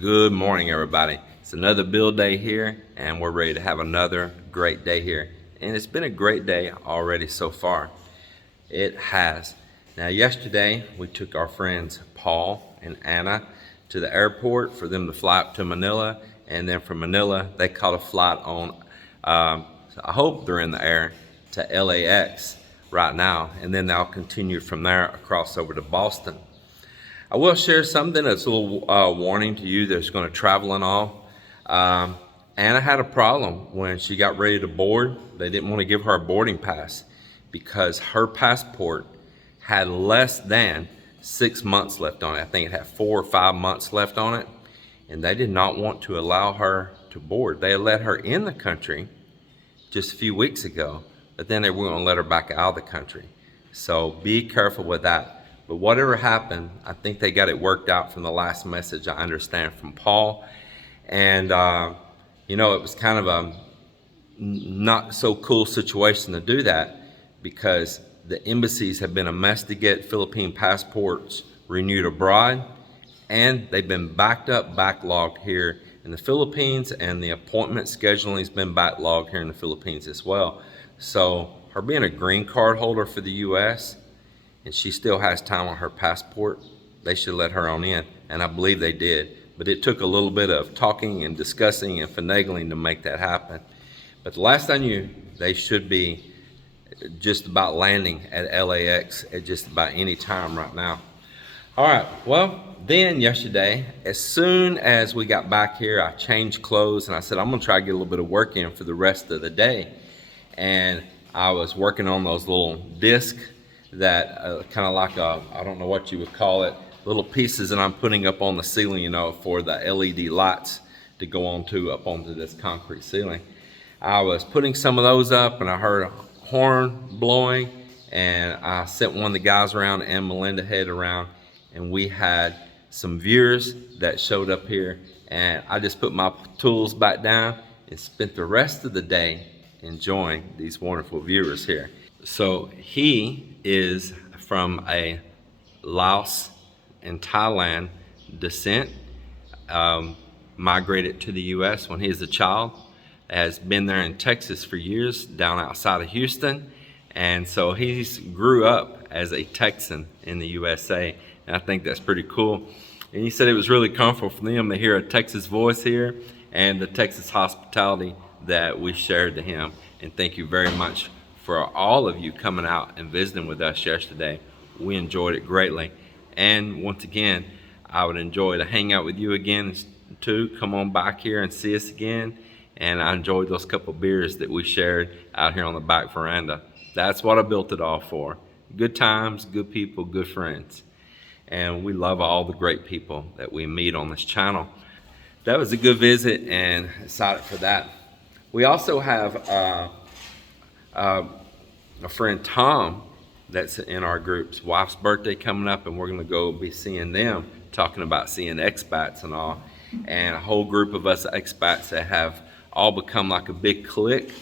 Good morning, everybody. It's another build day here, and we're ready to have another great day here. And it's been a great day already so far. It has. Now, yesterday we took our friends Paul and Anna to the airport for them to fly up to Manila, and then from Manila they caught a flight on, I hope they're in the air, to LAX right now, and then they'll continue from there across over to Boston. I will share something that's a little warning to you that's going to travel and all. Anna had a problem when she got ready to board. They didn't want to give her a boarding pass because her passport had less than 6 months left on it. I think it had 4 or 5 months left on it, and they did not want to allow her to board. They let her in the country just a few weeks ago, but then they weren't going to let her back out of the country. So be careful with that. But whatever happened, I think they got it worked out from the last message I understand from Paul. And, it was kind of a not so cool situation to do that because the embassies have been a mess to get Philippine passports renewed abroad. And they've been backlogged here in the Philippines, and the appointment scheduling has been backlogged here in the Philippines as well. So her being a green card holder for the U.S., and she still has time on her passport, they should let her on in, and I believe they did. But it took a little bit of talking and discussing and finagling to make that happen. But the last I knew, they should be just about landing at LAX at just about any time right now. All right, well, then yesterday, as soon as we got back here, I changed clothes and I said, I'm gonna try to get a little bit of work in for the rest of the day. And I was working on those little discs that kind of like I don't know what you would call it, little pieces that I'm putting up on the ceiling, for the LED lights to go up onto this concrete ceiling. I was putting some of those up and I heard a horn blowing, and I sent one of the guys around and Melinda head around, and we had some viewers that showed up here, and I just put my tools back down and spent the rest of the day enjoying these wonderful viewers here. So he is from a Laos and Thailand descent, migrated to the U.S. when he was a child, has been there in Texas for years, down outside of Houston, and so he's grew up as a Texan in the USA, and I think that's pretty cool. And he said it was really comfortable for them to hear a Texas voice here and the Texas hospitality that we shared to him. And thank you very much for all of you coming out and visiting with us yesterday. We enjoyed it greatly. And once again, I would enjoy to hang out with you again too. Come on back here and see us again. And I enjoyed those couple beers that we shared out here on the back veranda. That's what I built it all for. Good times, good people, good friends. And we love all the great people that we meet on this channel. That was a good visit and excited for that. We also have a friend Tom that's in our group's wife's birthday coming up, and we're going to go be seeing them, talking about seeing expats and all. And a whole group of us expats that have all become like a big clique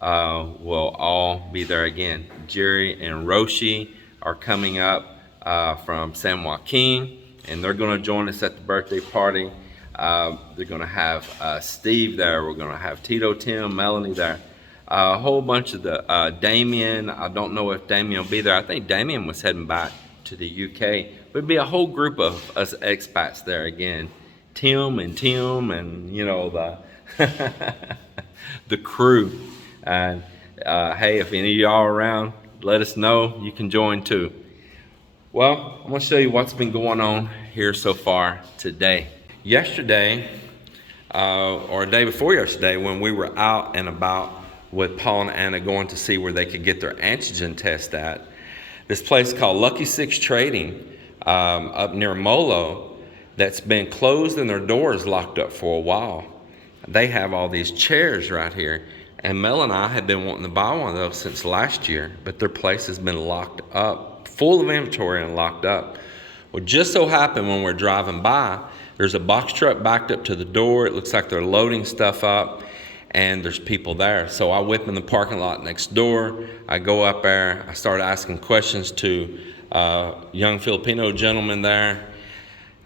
will all be there again. Jerry and Roshi are coming up from San Joaquin, and they're going to join us at the birthday party. They're going to have Steve there. We're going to have Tito, Tim, Melanie there. A whole bunch of the Damien. I don't know if Damien will be there. I think Damien was heading back to the UK. But it'd be a whole group of us expats there again. Tim and the the crew. And hey, if any of y'all are around, let us know. You can join too. Well, I'm going to show you what's been going on here so far today. Yesterday, or a day before yesterday, when we were out and about with Paul and Anna going to see where they could get their antigen test at, this place called Lucky Six Trading up near Molo that's been closed and their doors locked up for a while. They have all these chairs right here, and Mel and I had been wanting to buy one of those since last year, but their place has been locked up, full of inventory and locked up. Well, just so happened when we're driving by, there's a box truck backed up to the door. It looks like they're loading stuff up, and there's people there. So I whip in the parking lot next door. I go up there. I start asking questions to a young Filipino gentleman there.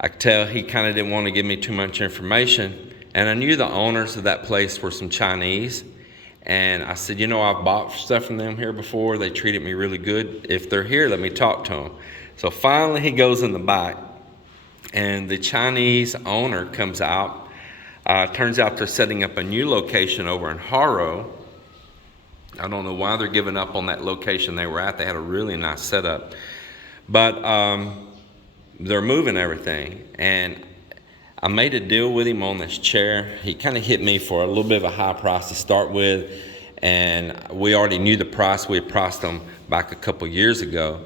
I could tell he kind of didn't want to give me too much information. And I knew the owners of that place were some Chinese. And I said, you know, I've bought stuff from them here before. They treated me really good. If they're here, let me talk to them. So finally he goes in the back, and the Chinese owner comes out. Turns out they're setting up a new location over in Haro. I don't know why they're giving up on that location they were at. They had a really nice setup. But they're moving everything. And I made a deal with him on this chair. He kind of hit me for a little bit of a high price to start with. And we already knew the price. We had priced them back a couple years ago.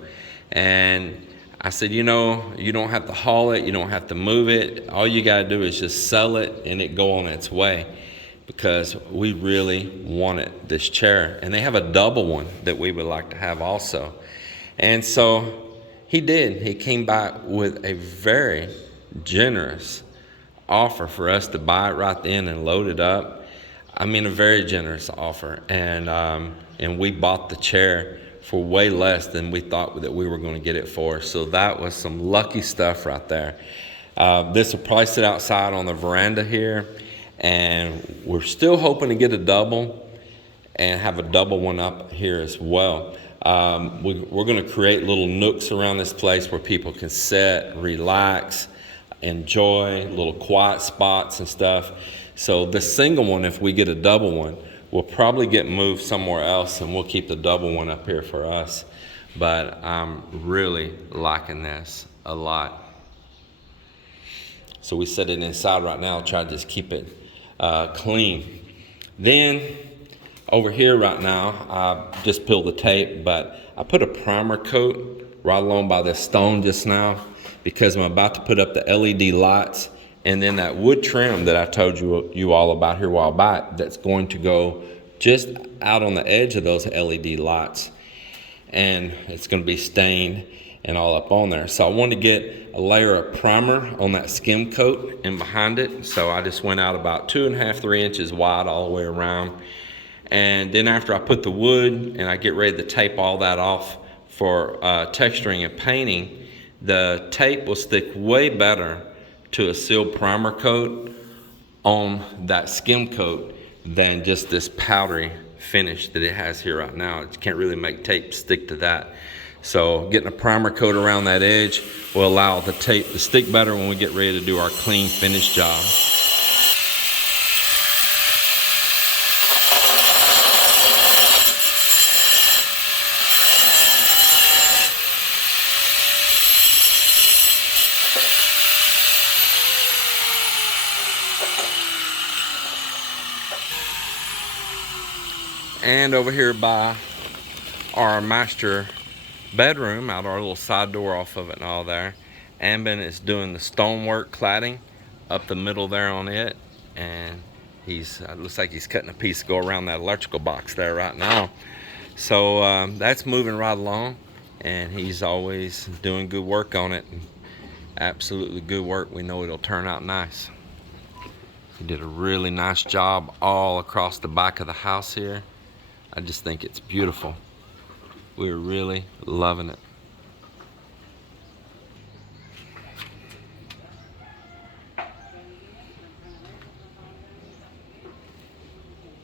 And I said, you know, you don't have to haul it. You don't have to move it. All you got to do is just sell it and it go on its way, because we really wanted this chair. And they have a double one that we would like to have also. And so he did. He came back with a very generous offer for us to buy it right then and load it up. I mean, a very generous offer. And we bought the chair for way less than we thought that we were going to get it for. So that was some lucky stuff right there. This will probably sit outside on the veranda here. And we're still hoping to get a double and have a double one up here as well. We're going to create little nooks around this place where people can sit, relax, enjoy, little quiet spots and stuff. So the single one, if we get a double one, we'll probably get moved somewhere else, and we'll keep the double one up here for us. But I'm really liking this a lot. So we set it inside right now, try to just keep it clean. Then over here right now, I just peeled the tape, but I put a primer coat right along by this stone just now, because I'm about to put up the LED lights, and then that wood trim that I told you all about here a while back, that's going to go just out on the edge of those LED lights, and it's going to be stained and all up on there. So I wanted to get a layer of primer on that skim coat and behind it. So I just went out about 2.5, 3 inches wide all the way around. And then after I put the wood and I get ready to tape all that off for texturing and painting, the tape will stick way better to a sealed primer coat on that skim coat than just this powdery finish that it has here right now. It can't really make tape stick to that. So getting a primer coat around that edge will allow the tape to stick better when we get ready to do our clean finish job. And over here by our master bedroom, out our little side door off of it and all there, Ambin is doing the stonework cladding up the middle there on it, and it looks like he's cutting a piece to go around that electrical box there right now. So that's moving right along, and he's always doing good work on it. Absolutely good work. We know it'll turn out nice. He did a really nice job all across the back of the house here. I just think it's beautiful. We're really loving it.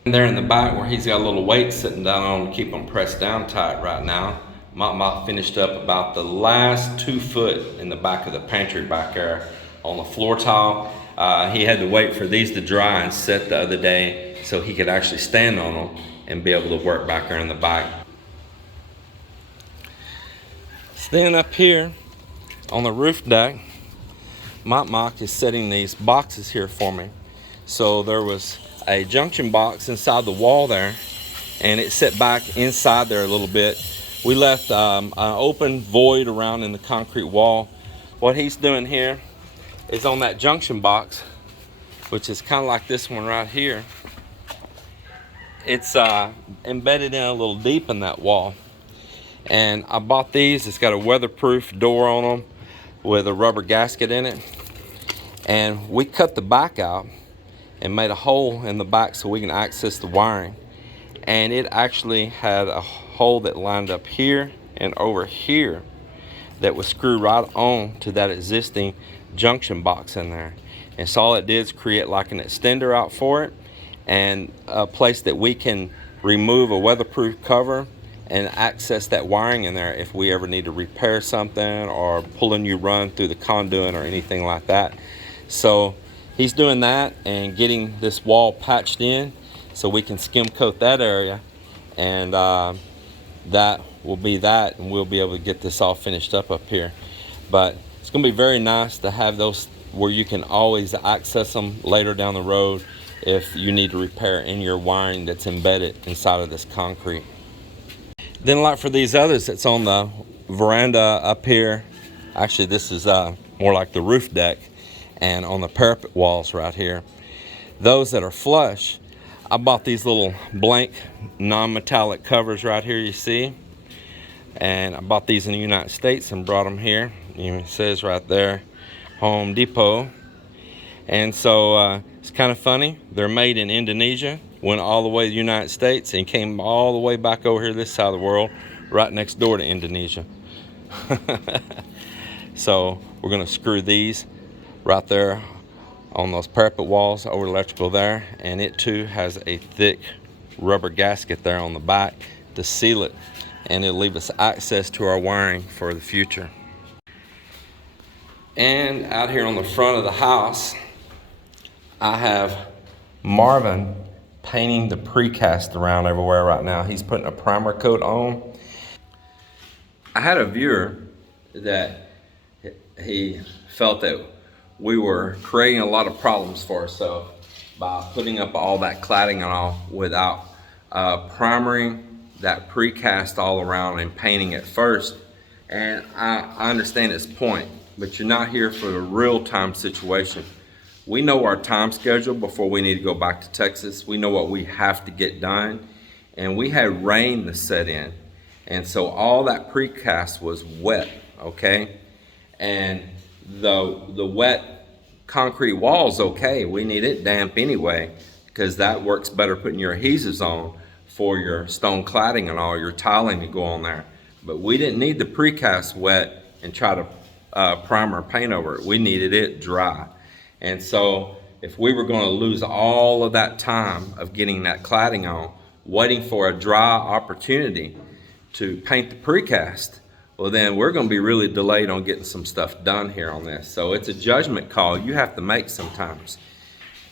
And there in the back where he's got a little weight sitting down on to keep them pressed down tight right now, Mop finished up about the last 2 foot in the back of the pantry back there on the floor tile. He had to wait for these to dry and set the other day so he could actually stand on them and be able to work back there in the back. Then up here on the roof deck, Mop is setting these boxes here for me. So there was a junction box inside the wall there, and it set back inside there a little bit. We left an open void around in the concrete wall. What he's doing here is on that junction box, which is kind of like this one right here. It's embedded in a little deep in that wall. And I bought these. It's got a weatherproof door on them with a rubber gasket in it. And we cut the back out and made a hole in the back so we can access the wiring. And it actually had a hole that lined up here and over here that was screwed right on to that existing junction box in there. And so all it did is create like an extender out for it, and a place that we can remove a weatherproof cover and access that wiring in there if we ever need to repair something or pull a new run through the conduit or anything like that. So he's doing that and getting this wall patched in so we can skim coat that area, and that will be that, and we'll be able to get this all finished up here. But it's going to be very nice to have those where you can always access them later down the road if you need to repair in your wiring that's embedded inside of this concrete. Then like for these others that's on the veranda up here, actually this is more like the roof deck, and on the parapet walls right here, those that are flush, I bought these little blank non-metallic covers right here, you see, and I bought these in the United States and brought them here. It says right there Home Depot. And so it's kind of funny, they're made in Indonesia, went all the way to the United States and came all the way back over here this side of the world, right next door to Indonesia. So we're going to screw these right there on those parapet walls over the electrical there, and it too has a thick rubber gasket there on the back to seal it, and it'll leave us access to our wiring for the future. And out here on the front of the house, I have Marvin painting the precast around everywhere right now. He's putting a primer coat on. I had a viewer that he felt that we were creating a lot of problems for ourselves by putting up all that cladding and all without primering that precast all around and painting it first. And I understand his point, but you're not here for a real-time situation. We know our time schedule before we need to go back to Texas. We know what we have to get done, and we had rain to set in, and so all that precast was wet, okay? And the wet concrete wall's okay. We need it damp anyway, because that works better putting your adhesives on for your stone cladding and all your tiling to go on there. But we didn't need the precast wet and try to primer paint over it. We needed it dry. And so if we were going to lose all of that time of getting that cladding on, waiting for a dry opportunity to paint the precast, well then we're going to be really delayed on getting some stuff done here on this. So it's a judgment call you have to make sometimes.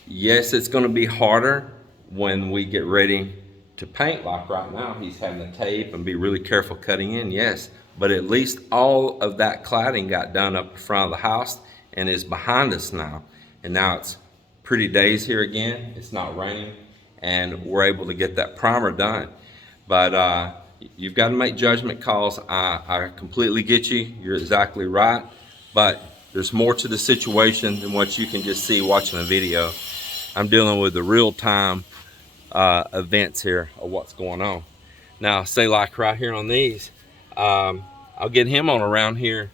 Yes, it's going to be harder when we get ready to paint, like right now he's having to tape and be really careful cutting in, yes, but at least all of that cladding got done up in front of the house and is behind us now. And now it's pretty days here again, it's not raining, and we're able to get that primer done. But you've got to make judgment calls. I completely get you, you're exactly right, but there's more to the situation than what you can just see watching a video. I'm dealing with the real-time events here of what's going on. Now, say like right here on these, I'll get him on around here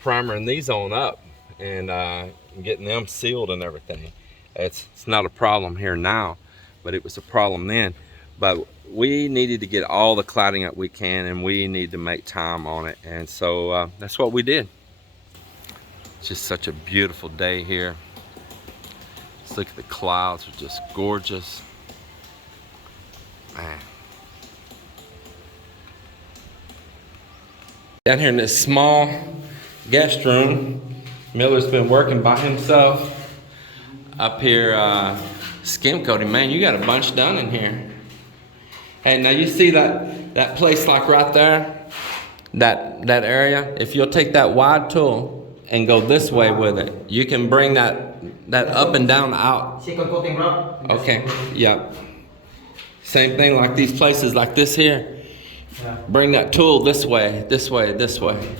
primering these on up and getting them sealed and everything. It's not a problem here now, but it was a problem then. But we needed to get all the cladding up we can, and we need to make time on it, and so that's what we did. It's just such a beautiful day here. Let's look at the clouds, are just gorgeous. Man. Down here in this small guest room, Miller's been working by himself up here skim coating. Man, you got a bunch done in here. Hey, now you see that place like right there, that area? If you'll take that wide tool and go this way with it, you can bring that up and down out. Okay, yep. Same thing like these places like this here. Bring that tool this way, this way, this way.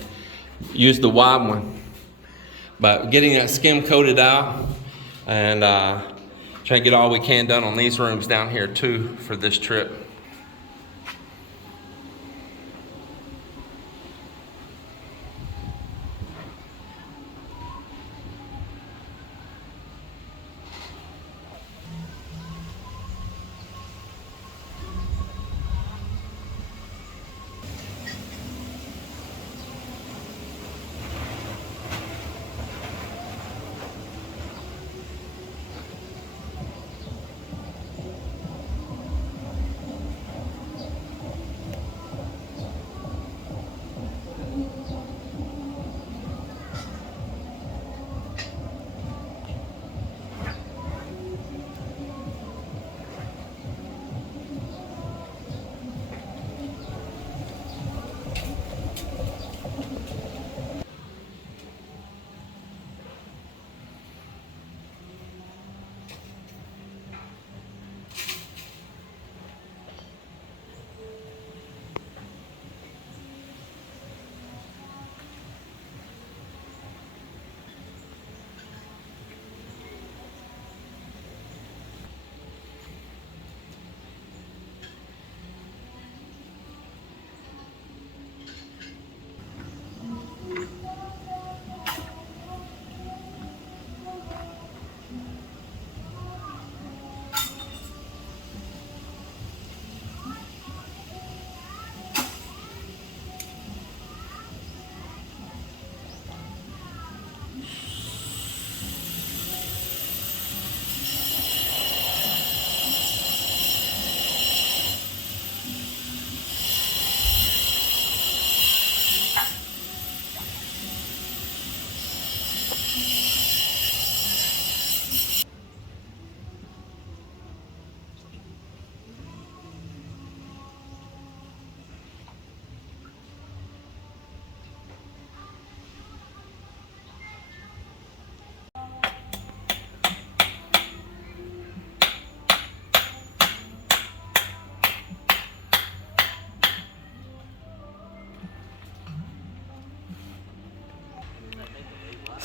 Use the wide one. But getting that skim coated out and try to get all we can done on these rooms down here too for this trip.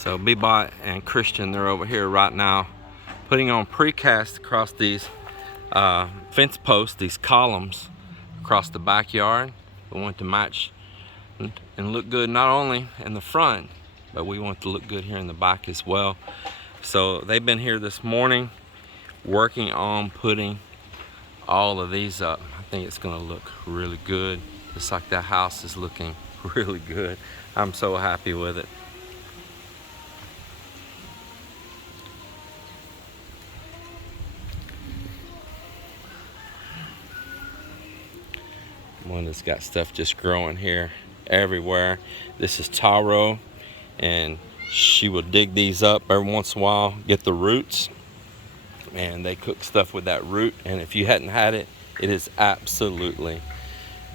So Bebot and Christian, they're over here right now putting on precast across these fence posts, these columns across the backyard. We want to match and look good not only in the front, but we want to look good here in the back as well. So they've been here this morning working on putting all of these up. I think it's gonna look really good. Just like that house is looking really good. I'm so happy with it. Melinda's got stuff just growing here everywhere. This is taro, and she will dig these up every once in a while, get the roots, and they cook stuff with that root. And if you hadn't had it, it is absolutely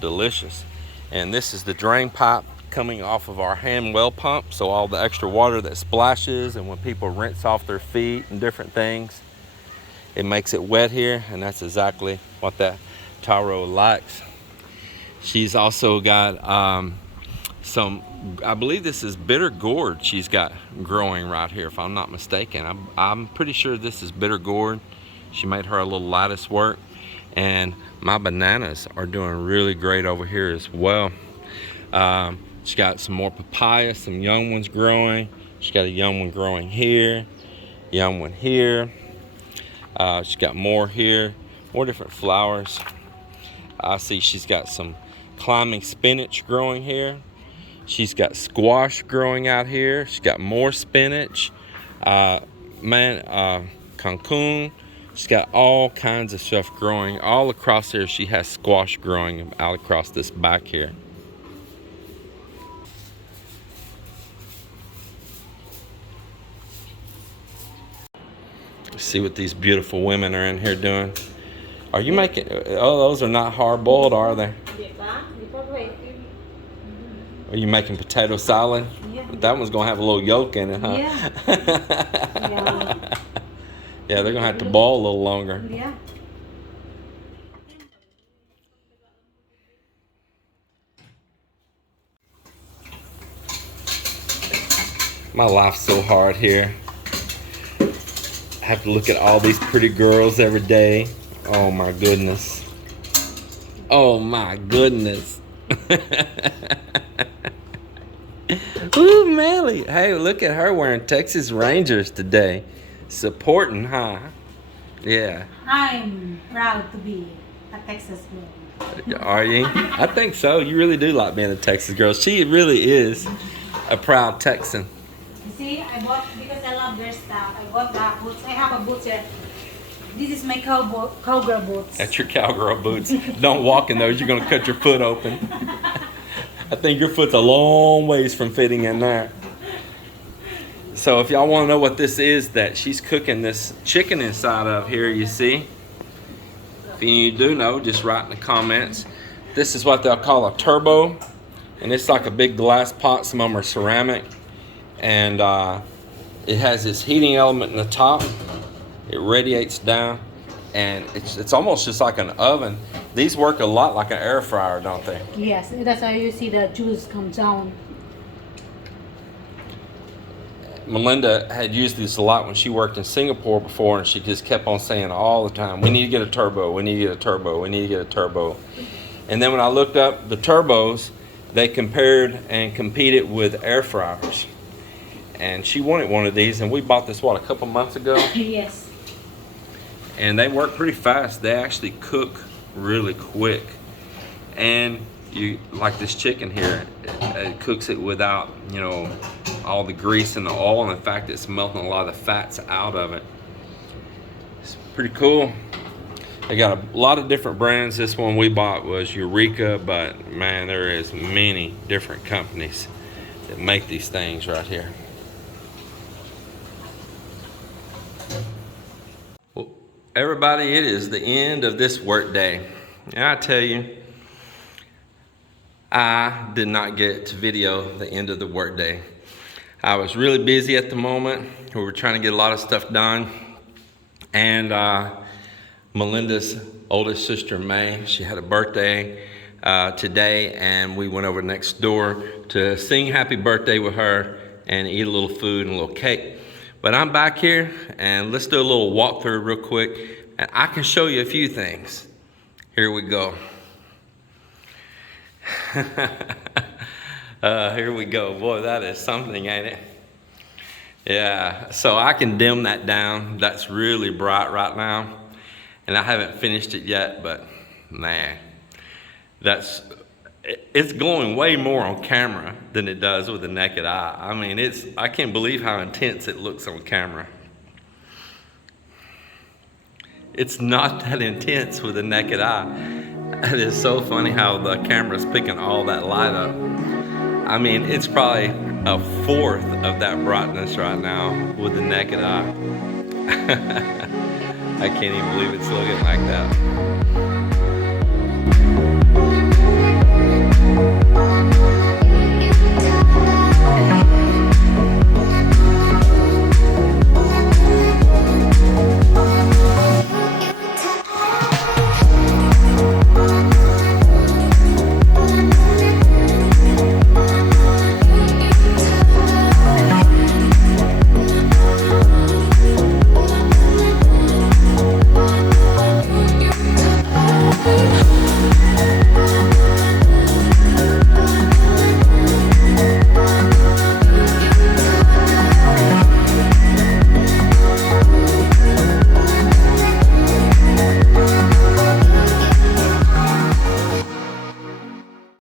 delicious. And this is the drain pipe coming off of our hand well pump, so all the extra water that splashes and when people rinse off their feet and different things, it makes it wet here, and that's exactly what that taro likes. She's also got some, I believe this is bitter gourd she's got growing right here, if I'm not mistaken. I'm pretty sure this is bitter gourd. She made her a little lattice work. And my bananas are doing really great over here as well. She got some more papaya, some young ones growing. She got a young one growing here, young one here. She's got more here, more different flowers. I see she's got some climbing spinach growing here. She's got squash growing out here. She's got more spinach, cancun. She's got all kinds of stuff growing all across here. She has squash growing out across this back here. See what these beautiful women are in here doing. Are you making, oh, those are not hard boiled, are they? Are you making potato salad? Yeah. That one's gonna have a little yolk in it, huh? Yeah. Yeah, they're gonna have to boil a little longer. Yeah. My life's so hard here. I have to look at all these pretty girls every day. Oh my goodness. Oh my goodness. Ooh, Melly. Hey, look at her wearing Texas Rangers today. Supporting, huh? Yeah. I'm proud to be a Texas girl. Are you? I think so. You really do like being a Texas girl. She really is a proud Texan. You see, I bought, because I love their stuff, I bought that boots. I have a boots here. This is my cowgirl boots. That's your cowgirl boots. Don't walk in those. You're going to cut your foot open. I think your foot's a long ways from fitting in there. So if y'all want to know what this is that she's cooking this chicken inside of here, you see. If you do know, just write in the comments. This is what they'll call a turbo. And it's like a big glass pot. Some of them are ceramic. And it has this heating element in the top. It radiates down. And it's almost just like an oven. These work a lot like an air fryer, don't they? Yes, that's how you see the juice come down. Melinda had used this a lot when she worked in Singapore before, and she just kept on saying all the time, we need to get a turbo, we need to get a turbo, we need to get a turbo. And then when I looked up the turbos, they compared and competed with air fryers. And she wanted one of these, and we bought this, what, a couple months ago? Yes. And they work pretty fast. They actually cook really quick. And you, like this chicken here, it cooks it without, you know, all the grease and the oil. And in fact, it's melting a lot of the fats out of it. It's pretty cool. They got a lot of different brands. This one we bought was Eureka, but man, there is many different companies that make these things right here. Well, everybody, it is the end of this work day. And I tell you, I did not get to video the end of the work day. I was really busy at the moment. We were trying to get a lot of stuff done. And Melinda's oldest sister, May, she had a birthday today, and we went over next door to sing happy birthday with her and eat a little food and a little cake. But I'm back here, and let's do a little walkthrough real quick, and I can show you a few things. Here we go. Here we go. Boy, that is something, ain't it? Yeah, so I can dim that down. That's really bright right now. And I haven't finished it yet, but man, it's going way more on camera than it does with the naked eye. I mean, I can't believe how intense it looks on camera. It's not that intense with the naked eye. It is so funny how the camera's picking all that light up. I mean, it's probably a fourth of that brightness right now with the naked eye. I can't even believe it's looking like that.